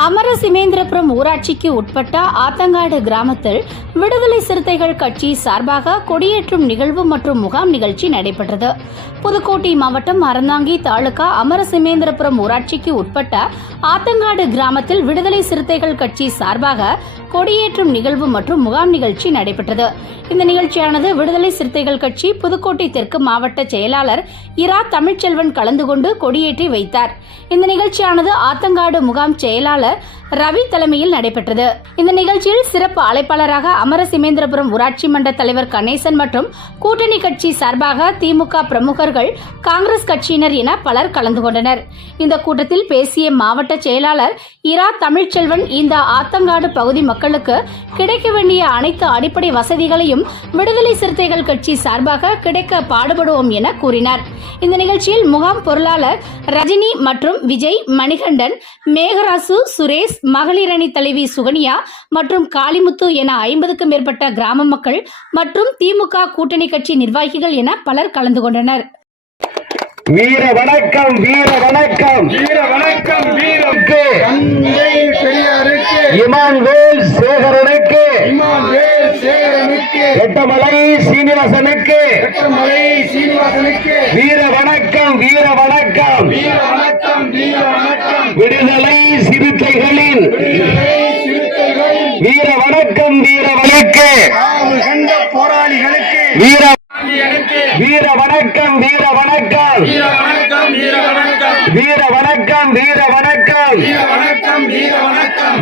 அமரசிமேந்திரபுரம் ஊராட்சிக்கு உட்பட்ட ஆத்தங்காடு கிராமத்தில் விடுதலை சிறுத்தைகள் கட்சி சார்பாக கொடியேற்றும் நிகழ்வு மற்றும் முகாம் நிகழ்ச்சி நடைபெற்றது. புதுக்கோட்டை மாவட்டம் அறந்தாங்கி தாலுகா அமரசிமேந்திரபுரம் ஊராட்சிக்கு உட்பட்ட ஆத்தங்காடு கிராமத்தில் விடுதலை சிறுத்தைகள் கட்சி சார்பாக கொடியேற்றும் நிகழ்வு மற்றும் முகாம் நிகழ்ச்சி நடைபெற்றது. இந்த நிகழ்ச்சியானது விடுதலை சிறுத்தைகள் கட்சி புதுக்கோட்டை தெற்கு மாவட்ட செயலாளர் இரா தமிழ்ச்செல்வன் கலந்து கொண்டு கொடியேற்றி வைத்தார். இந்த நிகழ்ச்சியானது ஆத்தங்காடு முகாம் செயலாளர் ரவி தலைமையில் நடைபெற்றது. இந்த நிகழ்ச்சியில் சிறப்பு அழைப்பாளராக அமரசிமேந்திரபுரம் ஊராட்சி மன்ற தலைவர் கணேசன் மற்றும் கூட்டணி கட்சி சார்பாக திமுக பிரமுகர்கள், காங்கிரஸ் கட்சியினர் என பலர் கலந்து கொண்டனர். இந்த கூட்டத்தில் பேசிய மாவட்ட செயலாளர் இரா தமிழ்ச்செல்வன், இந்த ஆத்தங்காடு பகுதி மக்களுக்கு கிடைக்க வேண்டிய அனைத்து அடிப்படை வசதிகளையும் விடுதலை சிறுத்தைகள் கட்சி சார்பாக கிடைக்க பாடுபடுவோம் என கூறினார். இந்த நிகழ்ச்சியில் முகாம் பொருளாளர் ரஜினி மற்றும் விஜய், மணிகண்டன், மேகராசு, சுரேஷ், மகளிர் அணி தலைவி சுகன்யா மற்றும் காளிமுத்து என 50க்கும் மேற்பட்ட கிராம மக்கள் மற்றும் திமுக கூட்டணி கட்சி நிர்வாகிகள் என பலர் கலந்து கொண்டனர். வீர வணக்கம், வீர வணக்கம், வீர வணக்கம், வீரருக்கு இமான்வேல் சேகரனுக்கு, எட்டமலை சீனிவாசனுக்கு, வீர வணக்கம், வீர வணக்கம், வீர வணக்கம், வீர வணக்கம், விடுதலை சிறுத்தைகளின் வீர வணக்கம், வீர வணக்கு கண்ட போராளிகளுக்கு வீர வீர வணக்கம், வீர வணக்கம், வீர வணக்கம், வீர வணக்கம், வீர வணக்கம், வீர வணக்கம், வீர வணக்கம், வீர வணக்கம்.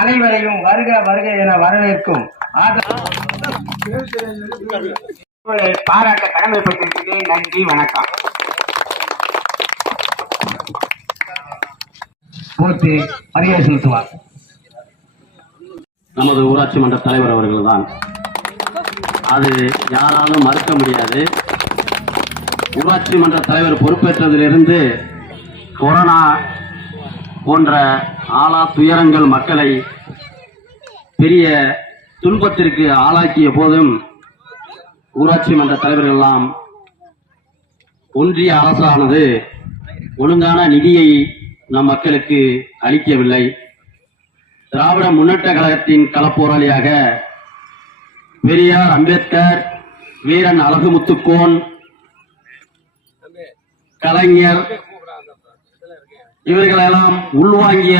அனைவரையும் வருக வருக என வரவேற்கும் பாராட்ட கடமைப்பட்டிருக்கிறேன். நன்றி, வணக்கம். போட்டு மரியாதை செலுத்துவார் நமது ஊராட்சி மன்ற தலைவர் அவர்கள் தான். அது யாராலும் மறுக்க முடியாது. ஊராட்சி மன்ற தலைவர் பொறுப்பேற்றதிலிருந்து கொரோனா போன்ற ஆளா துயரங்கள் மக்களை பெரிய துன்பத்திற்கு ஆளாக்கிய போதும் ஊராட்சி மன்ற தலைவர்கள் எல்லாம் ஒன்றிய அரசானது ஒழுங்கான நிதியை நம் மக்களுக்கு அளிக்கவில்லை. திராவிட முன்னேற்ற கழகத்தின் களப்போராளியாக பெரியார், அம்பேத்கர், வீரன் அழகுமுத்துக்கோன், கலைஞர் இவர்களெல்லாம் உள்வாங்கிய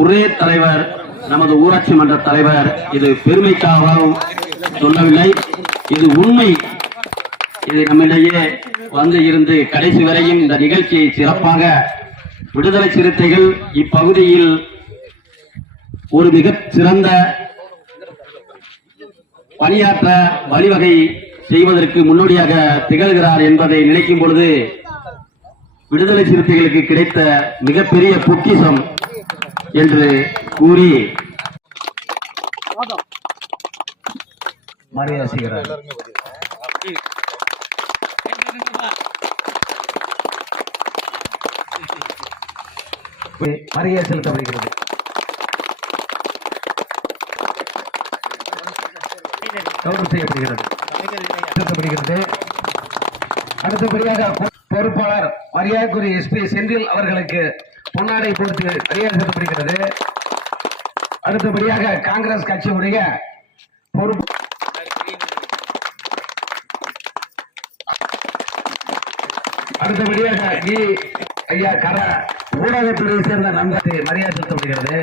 ஒரே தலைவர் நமது ஊராட்சி மன்ற தலைவர். இது பெருமைக்காகவும் சொல்லவில்லை, இது உண்மை. இது நம்மிடையே வந்து இருந்து கடைசி வரையும் இந்த நிகழ்ச்சியை சிறப்பாக விடுதலை சிறுத்தைகள் இப்பகுதியில் ஒரு மிக சிறந்த பணியாற்ற வழிவகை செய்வதற்கு முன்னோடியாக திகழ்கிறார் என்பதை நினைக்கும் பொழுது விடுதலை சிறுத்தைகளுக்கு கிடைத்த மிகப்பெரிய பொக்கிஷம் என்று கூறி மரியாதை செய்கிறார். மரியாதை செலுத்தப்படுகிறது. செய்யப்படுகிறது. அடுத்தபடியாக பொறுப்பாளர் மரியாதைக்குரிய எஸ்பி செந்தில் அவர்களுக்கு பொன்னாடை கொடுத்து மரியாதை செலுத்தப்படுகிறது. அடுத்தபடியாக காங்கிரஸ் கட்சியுடைய பொறுப்பு அடுத்தபடியாக ஐயா கர ஊடகத்துறையை சேர்ந்த நண்பருக்கு மரியாதை செலுத்தப்படுகிறது.